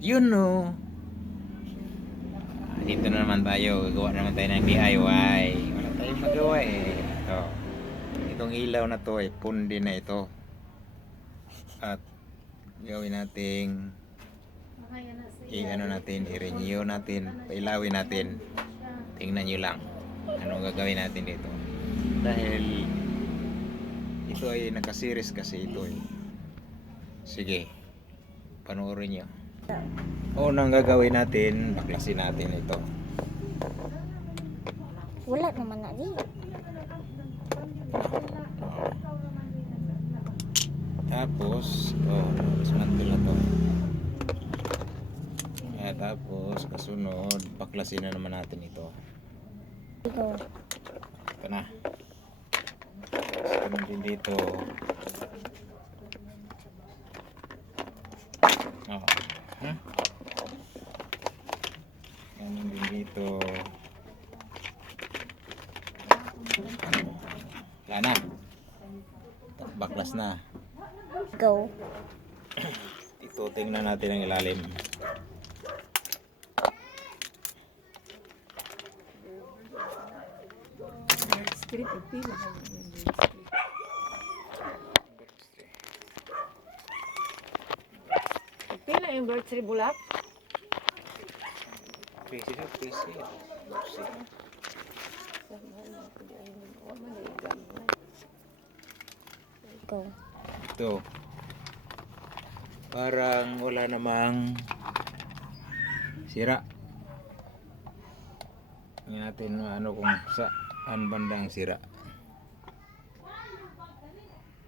Yun no. Dito na naman tayo. Gagawa naman tayo ng DIY. Wala tayong magawa eh. Ito. Itong ilaw na to ay pundi na ito. At gawin nating i-ano natin, i-renew natin, pailawin natin. Tingnan nyo lang anong gagawin natin dito. Dahil ito ay nakaseries kasi ito eh. Sige, panoorin nyo. Unang gagawin natin, baklasin natin ito. Wala naman na di. Tapos, dismantle na to. Tapos, kasunod, baklasin na naman natin ito. Ito. Ito na. Kasunod din dito. Ganun din dito. Wala na. Baklas na. Go. Ito, tingnan natin ang ilalim. Pila yung birthday bulak? Pisi. Go. Ito. Parang wala namang sira. Tingnan natin ano kung saan bandang sira.